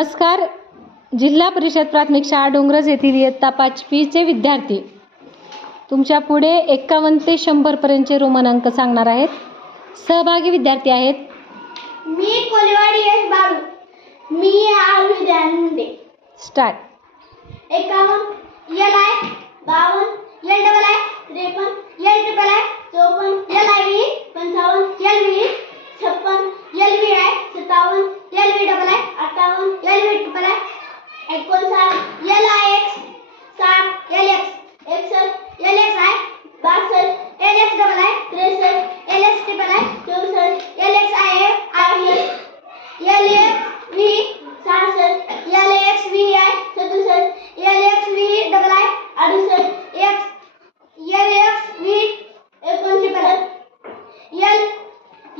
नमस्कार. जिल्हा परिषद प्राथमिक शाळा डोंगरज येथील इयत्ता 5वीचे विद्यार्थी तुमच्या पुढे 51 ते 100 पर्यंतचे रोमन अंक सांगणार आहेत. सहभागी विद्यार्थी आहेत. मी कोलेवाडी एस बाळू. मी Aarvi Dhyanmunde. Start. 51 L I 52 L double I 53 L triple I 54 L I V 55 L V 56 L V I 57 L V double I 58 L V triple I 59 L I X 60 L X 61 L X I 62 L X double I 63 L X triple I 64 L X I L x V 66 L x V I 67 L x V double I 68 L x V 69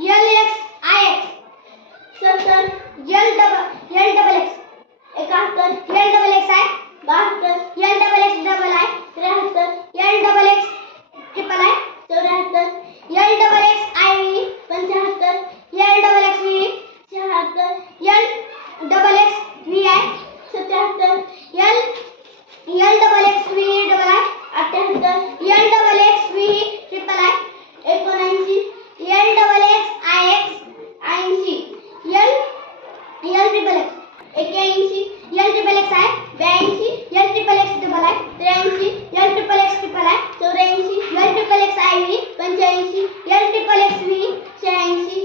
L X I x 70 L double x 71 L double X I 72 L double x double I 73 L double x triple I 74 L double X I V 75 L double x V 76 L double x V I 77 L double x V double I 78 L double x V triple I 79 L double X I x 80 L triple x 81 L triple X I 82 L triple x double I 83 L triple x triple I 84 L triple X I V 85 L triple x V 86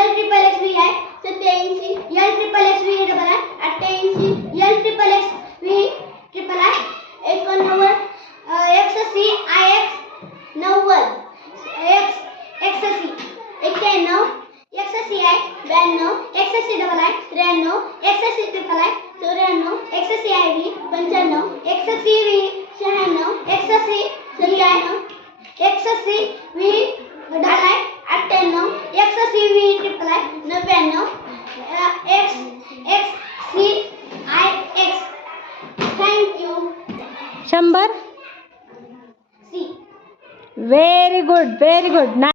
L triple x V I 87 L triple x V double I 88 L triple x V triple I 89 एक्ससी I x 90 एक्ससी 91 एक्ससी I 92 X C double I 93 X C triple I 94 X C I V 95 X C V 96 X C 97 X C V double I 98 X C V triple I 99 X C I X. Thank you. 100. C. Very good.